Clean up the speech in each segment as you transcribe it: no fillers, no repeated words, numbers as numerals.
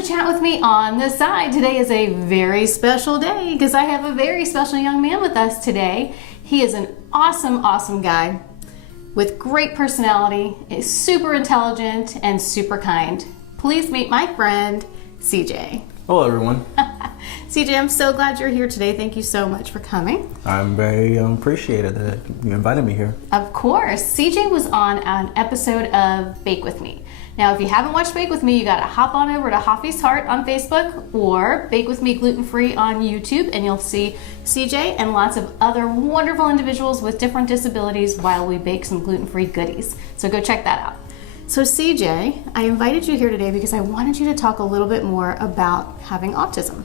to chat with me on the side. Today is a very special day because I have a very special young man with us today. He is an awesome, awesome guy with great personality, is super intelligent, and super kind. Please meet my friend, CJ. Hello, everyone. CJ, I'm so glad you're here today. Thank you so much for coming. I'm very appreciated that you invited me here. Of course. CJ was on an episode of Bake With Me. Now, if you haven't watched Bake With Me, you gotta hop on over to Hoffy's Heart on Facebook or Bake With Me Gluten Free on YouTube, and you'll see CJ and lots of other wonderful individuals with different disabilities while we bake some gluten-free goodies. So go check that out. So CJ, I invited you here today because I wanted you to talk a little bit more about having autism.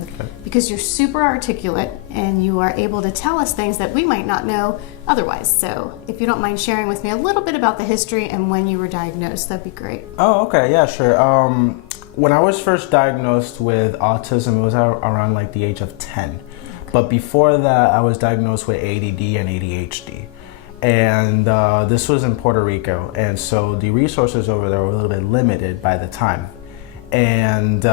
Okay. Because you're super articulate and you are able to tell us things that we might not know otherwise. So if you don't mind sharing with me a little bit about the history and when you were diagnosed, that'd be great. Oh, okay. Yeah, sure. When I was first diagnosed with autism, it was around like the age of 10. Okay. But before that, I was diagnosed with ADD and ADHD. And this was in Puerto Rico. And so the resources over there were a little bit limited by the time. And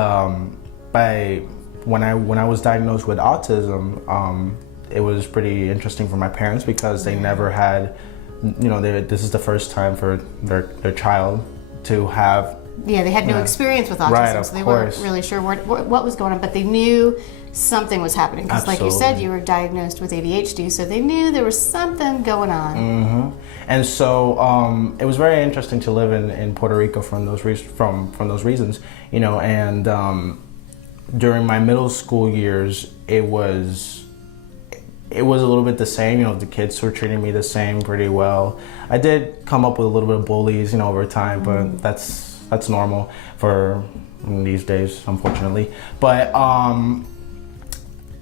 when I was diagnosed with autism, it was pretty interesting for my parents because they never had, this is the first time for their child to have. Yeah, they had no experience with autism, right, so they weren't really sure what was going on, but they knew something was happening because, like you said, you were diagnosed with ADHD, so they knew there was something going on. Mm-hmm. And so it was very interesting to live in Puerto Rico from those reasons, and. During my middle school years, it was a little bit the same. The kids were treating me the same pretty well. I did come up with a little bit of bullies, over time, but that's normal for these days, unfortunately. But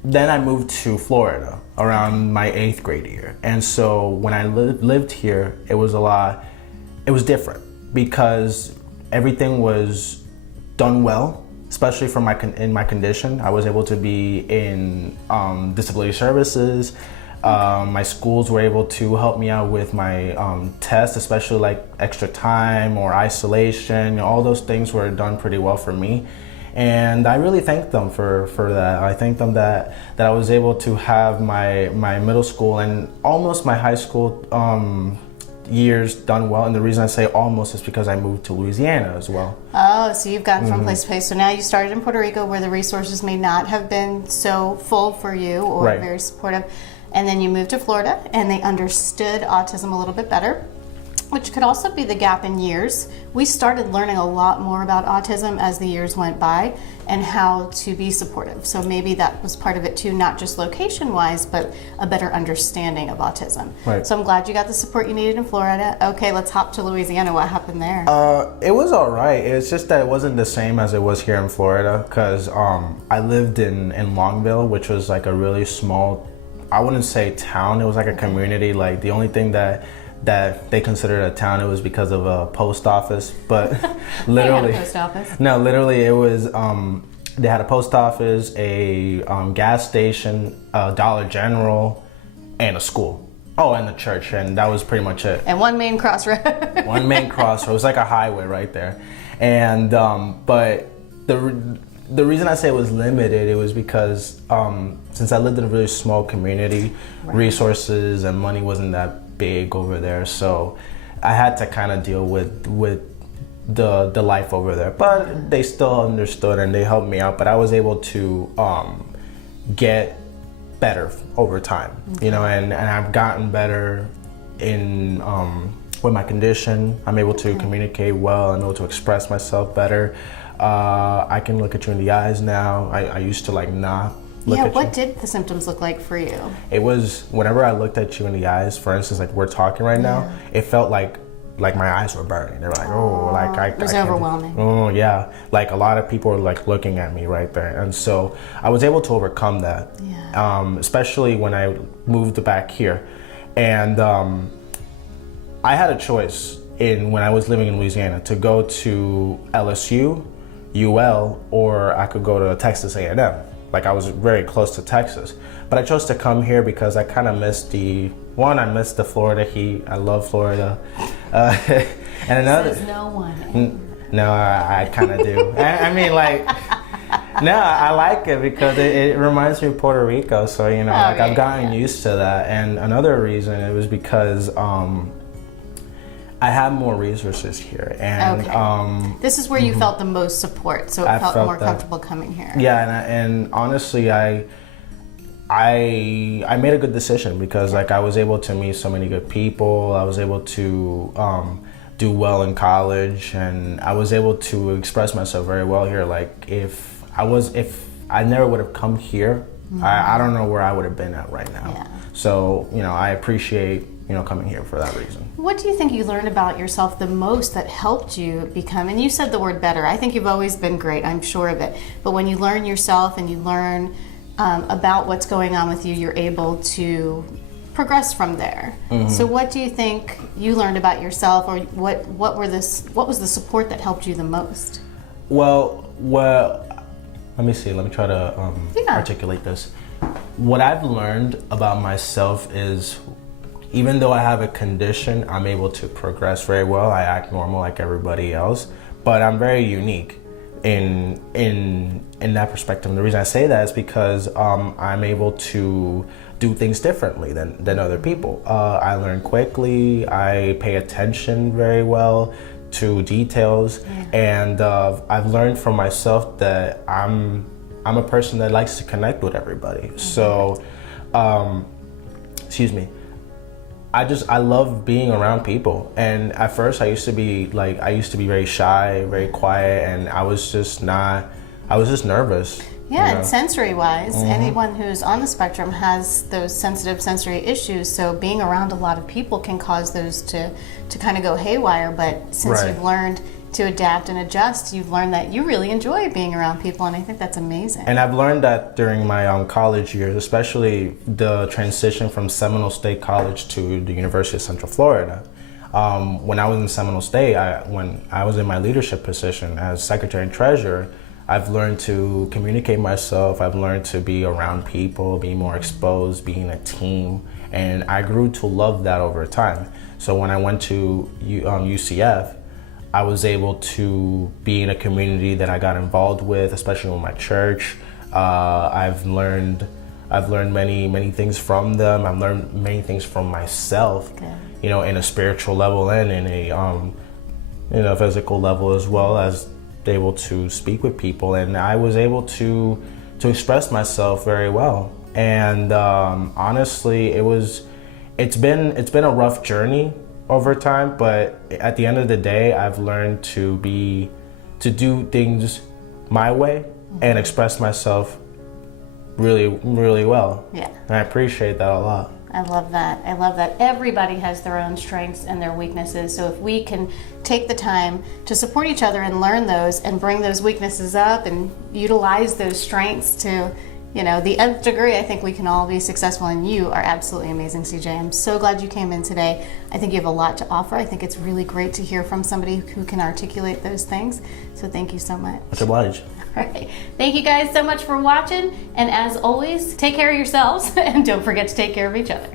then I moved to Florida around my 8th grade year, and so when I lived here, it was different because everything was done well. Especially for in my condition, I was able to be in disability services. My schools were able to help me out with my tests, especially like extra time or isolation. All those things were done pretty well for me. And I really thank them for that. I thank them that I was able to have my middle school and almost my high school years done well, and the reason I say almost is because I moved to Louisiana as well. Oh, so you've gone from place to place. So now you started in Puerto Rico where the resources may not have been so full for you or right. very supportive, and then you moved to Florida and they understood autism a little bit better, which could also be the gap in years. We started learning a lot more about autism as the years went by and how to be supportive. So maybe that was part of it too, not just location-wise, but a better understanding of autism. Right. So I'm glad you got the support you needed in Florida. Okay, let's hop to Louisiana. What happened there? It was all right. It's just that it wasn't the same as it was here in Florida because I lived in Longville, which was like a really small, I wouldn't say town, it was like a community. Like the only thing that they considered a town, it was because of a post office, but literally, they had a post office. No, literally it was, they had a post office, a gas station, a Dollar General, and a school. Oh, and a church, and that was pretty much it. And one main crossroad. One main crossroad. It was like a highway right there. And, but the reason I say it was limited, it was because since I lived in a really small community, right. Resources and money wasn't that big over there, so I had to kind of deal with the life over there, but they still understood and they helped me out. But I was able to get better over time, and I've gotten better in with my condition. I'm able to communicate well. I'm able to express myself better. I can look at you in the eyes now. I used to not look at you. What did the symptoms look like for you? It was whenever I looked at you in the eyes, for instance, like we're talking right now, it felt like my eyes were burning. They were like, oh, like it was overwhelming. Oh yeah, like a lot of people were like looking at me right there, and so I was able to overcome that. Yeah. Especially when I moved back here, and I had a choice when I was living in Louisiana to go to LSU, UL, or I could go to Texas A&M. Like I was very close to Texas, but I chose to come here because I kind of missed the Florida heat. I love Florida, and another. Says no one. No, I kind of do. I mean, like, no, I like it because it reminds me of Puerto Rico. So, you know, like I've gotten used to that. And another reason it was because I have more resources here. And this is where you felt the most support. So it felt more comfortable coming here. Yeah, and honestly, I made a good decision because like I was able to meet so many good people. I was able to do well in college, and I was able to express myself very well here. Like if I never would have come here, I don't know where I would have been at right now. Yeah. So, you know, I appreciate, you know, coming here for that reason. What do you think you learned about yourself the most that helped you become, and you said the word better. I think you've always been great, I'm sure of it. But when you learn yourself and you learn about what's going on with you, you're able to progress from there. So what do you think you learned about yourself, or what was the support that helped you the most? Well, let me see. Let me try to articulate this. What I've learned about myself is, even though I have a condition, I'm able to progress very well. I act normal like everybody else, but I'm very unique in that perspective. And the reason I say that is because I'm able to do things differently than other people. I learn quickly. I pay attention very well to details, and I've learned from myself that I'm a person that likes to connect with everybody. So, excuse me. I love being around people, and at first I used to be very shy, very quiet, and I was just nervous. Yeah, you know? and sensory-wise, anyone who's on the spectrum has those sensitive sensory issues, so being around a lot of people can cause those to kind of go haywire, but since you've learned to adapt and adjust, you've learned that you really enjoy being around people, and I think that's amazing. And I've learned that during my college years, especially the transition from Seminole State College to the University of Central Florida. When I was in Seminole State, when I was in my leadership position as secretary and treasurer, I've learned to communicate myself. I've learned to be around people, be more exposed, being a team, and I grew to love that over time. So when I went to UCF, I was able to be in a community that I got involved with, especially with my church. I've learned many things from them. I've learned many things from myself, you know, in a spiritual level and in a physical level, as well as able to speak with people, and I was able to express myself very well. And honestly, it's been a rough journey over time, but at the end of the day, I've learned to do things my way and express myself really, really well. Yeah. And I appreciate that a lot. I love that. I love that. Everybody has their own strengths and their weaknesses. So if we can take the time to support each other and learn those and bring those weaknesses up and utilize those strengths to, you know, the nth degree, I think we can all be successful. And you are absolutely amazing, CJ. I'm so glad you came in today. I think you have a lot to offer. I think it's really great to hear from somebody who can articulate those things. So thank you so much. Much obliged. All right. Thank you guys so much for watching. And as always, take care of yourselves and don't forget to take care of each other.